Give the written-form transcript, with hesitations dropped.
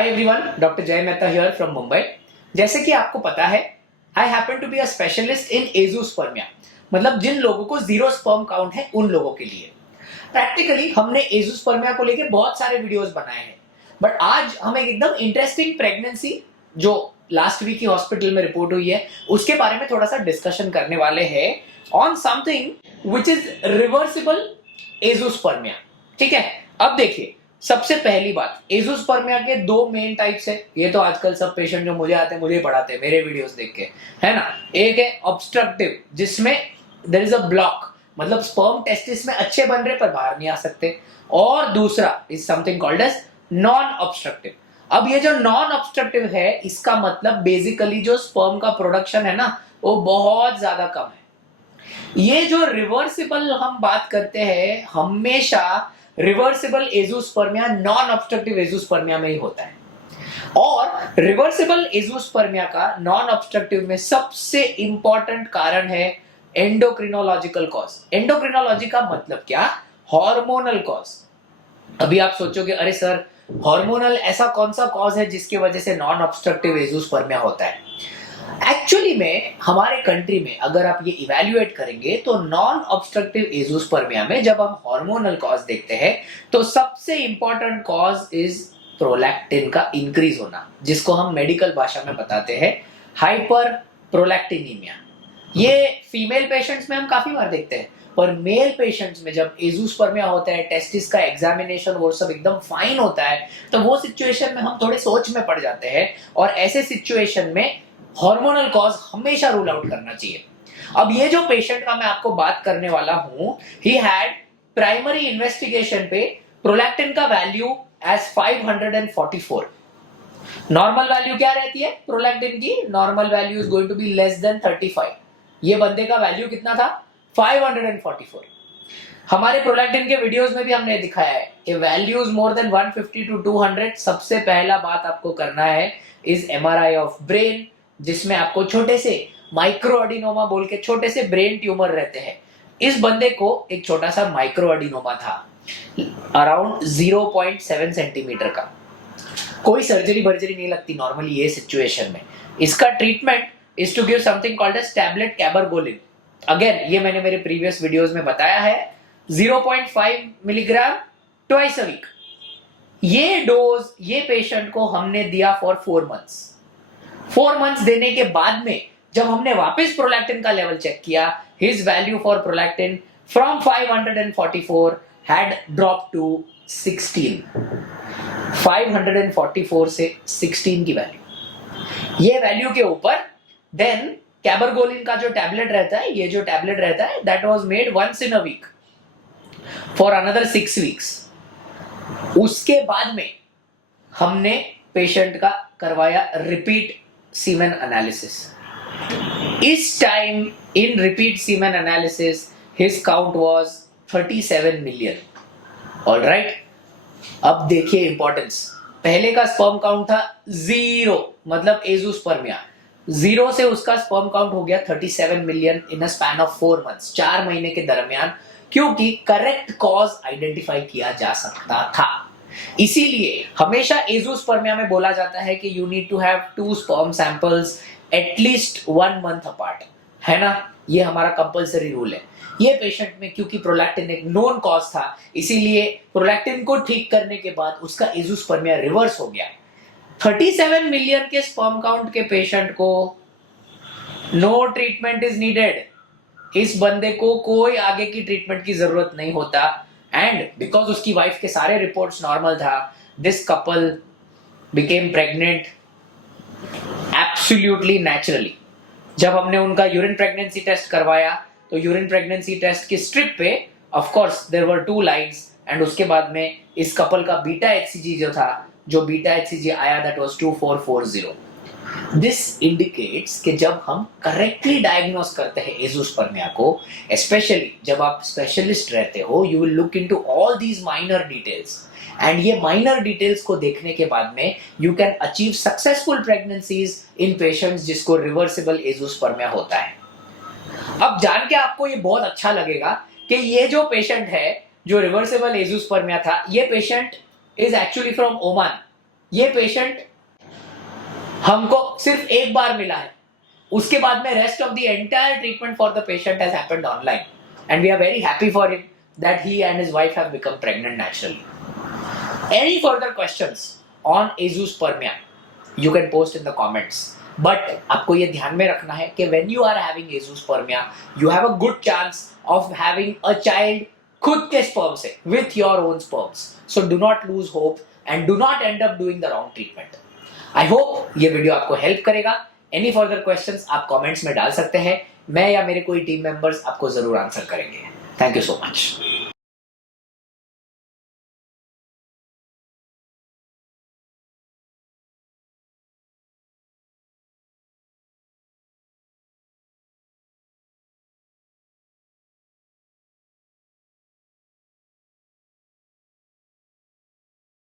Hi everyone, doctor जय Mehta here from Mumbai. जैसे कि आपको पता है, I happen to be a specialist in azoospermia, मतलब जिन लोगों को जीरो स्पर्म काउंट है उन लोगों के लिए। प्रैक्टिकली हमने एजोस्पर्मिया को लेके बहुत सारे वीडियोस बनाए हैं, बट आज हम एक एकदम इंटरेस्टिंग प्रेगनेंसी जो लास्ट वीक ही हॉस्पिटल में रिपोर्ट हुई है उसके बारे में थोड़ा सा डिस्कशन करने वाले हैं on something which is reversible azoospermia. ठीक है, अब देखिए, सबसे पहली बात, एजोस्पर्मिया के दो मेन टाइप्स है। ये तो आजकल सब पेशेंट जो मुझे आते हैं मुझे पढ़ाते हैं मेरे वीडियोस देख के, है ना। एक है ऑब्स्ट्रक्टिव, जिसमें देयर इज अ ब्लॉक, मतलब स्पर्म टेस्टिस में अच्छे बन रहे पर बाहर नहीं आ सकते। और दूसरा is something called as non obstructive. अब ये जो नॉन ऑब्स्ट्रक्टिव है, इसका मतलब बेसिकली जो स्पर्म का प्रोडक्शन है ना, वो बहुत ज्यादा कम है। ये जो रिवर्सिबल हम बात करते हैं, हमेशा reversible azoospermia non obstructive azoospermia में ही होता है। और रिवर्सिबल एजोस्पर्मिया का नॉन ऑब्स्ट्रक्टिव में सबसे इंपॉर्टेंट कारण है एंडोक्रिनोलॉजिकल कॉज। एंडोक्रिनोलॉजी का मतलब क्या? Hormonal cause. अभी आप सोचोगे, अरे सर, हार्मोनल ऐसा कौन सा कॉज है जिसकी वजह से नॉन ऑब्स्ट्रक्टिव एजोस्पर्मिया होता है? एक्चुअली में हमारे कंट्री में अगर आप ये इवैल्यूएट करेंगे तो नॉन ऑब्स्ट्रक्टिव एजोस्पर्मिया में जब हम हार्मोनल कॉज देखते हैं तो सबसे इंपॉर्टेंट कॉज इज प्रोलैक्टिन का इंक्रीज होना, जिसको हम मेडिकल भाषा में बताते हैं हाइपर प्रोलैक्टिनीमिया। ये फीमेल पेशेंट्स में हम काफी बार देखते हैं, पर मेल पेशेंट्स में जब एजोस्पर्मिया होता है, टेस्टिस का एग्जामिनेशन वो सब एकदम फाइन होता है, तो वो सिचुएशन में हम थोड़े सोच में पड़ जाते हैं और ऐसे सिचुएशन में हार्मोनल कॉज हमेशा रूल आउट करना चाहिए। अब ये जो पेशेंट का मैं आपको बात करने वाला हूं, ही हैड प्राइमरी इन्वेस्टिगेशन पे प्रोलैक्टिन का वैल्यू एज 544। नॉर्मल वैल्यू क्या रहती है प्रोलैक्टिन की? Normal value is going to be less than 35। ये बंदे का वैल्यू कितना था? 544। हमारे प्रोलैक्टिन के वीडियोस में भी हमने दिखाया है कि वैल्यूज मोर देन 150 टू 200, सबसे पहला बात आपको करना है इज एमआरआई ऑफ ब्रेन, जिसमें आपको छोटे से माइक्रो एडिनोमा बोल के छोटे से ब्रेन ट्यूमर रहते हैं। इस बंदे को एक छोटा सा माइक्रो एडिनोमा था, अराउंड 0.7 सेंटीमीटर का। कोई सर्जरी बर्जरी नहीं लगती नॉर्मली ये सिचुएशन में। इसका treatment is to give something called as tablet cabergoline. Again, ये मैंने मेरे प्रीवियस वीडियोस में बताया है, 0.5 मिलीग्राम ट्वाइस अ वीक। ये डोज ये पेशेंट को हमने दिया फॉर 4 मंथ्स। 4 मंथ्स देने के बाद में जब हमने वापस प्रोलैक्टिन का लेवल चेक किया, his value for prolactin from 544 had drop to 16। 544 से 16 की वैल्यू, ये वैल्यू के ऊपर देन कैबरगोलिन का जो टैबलेट रहता है, ये जो टैबलेट रहता है, that was made once in a week for another 6 weeks. उसके बाद में हमने पेशेंट का करवाया रिपीट सीमेन एनालिसिस। इस time in repeat semen analysis his count was 37 million. Alright, अब देखिए इंपॉर्टेंस। पहले का स्पर्म काउंट था 0, मतलब एजोस्पर्मिया। 0 से उसका स्पर्म काउंट हो गया 37 million in a span of 4 months, 4 महीने के दरमियान, क्योंकि करेक्ट कॉज आइडेंटिफाई किया जा सकता था। इसीलिए हमेशा एजोस्पर्मिया में बोला जाता है कि you need to have 2 sperm samples at least 1 month apart, है ना। ये हमारा कंपलसरी रूल है। ये पेशेंट में क्योंकि प्रोलैक्टिन एक नोन कॉज था, इसीलिए प्रोलैक्टिन को ठीक करने के बाद उसका एजोस्पर्मिया रिवर्स हो गया। 37 मिलियन के स्पर्म काउंट के पेशेंट को नो ट्रीटमेंट इज नीडेड। इस बंदे को कोई आगे की ट्रीटमेंट की जरूरत नहीं होता, एंड बिकॉज उसकी वाइफ के सारे रिपोर्ट्स नॉर्मल था, this couple became pregnant absolutely naturally. जब हमने उनका यूरिन प्रेगनेंसी टेस्ट करवाया तो यूरिन प्रेगनेंसी टेस्ट की स्ट्रिप पे of course there were 2 lines, and उसके बाद में इस कपल का बीटा एचसीजी जो था, जो बीटा एचसीजी आया, दैट वाज 2440। दिस इंडिकेट्स कि जब हम करेक्टली डायग्नोस करते हैं एजोस्पर्मिया को, स्पेशली जब आप स्पेशलिस्ट रहते हो, you will look into all these minor details, and ये माइनर डिटेल्स को देखने के बाद में you can achieve successful pregnancies in patients जिसको रिवर्सिबल एजोस्पर्मिया होता है। अब जान के आपको ये बहुत अच्छा लगेगा कि ये जो पेशेंट है जो रिवर्सिबल एजोस्पर्मिया था, ये patient is actually from Oman. ये पेशेंट हमको सिर्फ एक बार मिला है, उसके बाद में rest of the entire treatment for the patient has happened online and we are very happy for him that he and his wife have become pregnant naturally. Any further questions on azoospermia you can post in the comments. But आपको ये ध्यान में रखना है कि when you are having azoospermia, you have a good chance of having a child खुद के sperm से with your own sperms. So do not lose hope and do not end up doing the wrong treatment. I hope ये video आपको help करेगा. Any further questions आप comments में डाल सकते हैं. मैं या मेरे कोई टीम मेंबर्स आपको जरूर आंसर करेंगे. Thank you so much.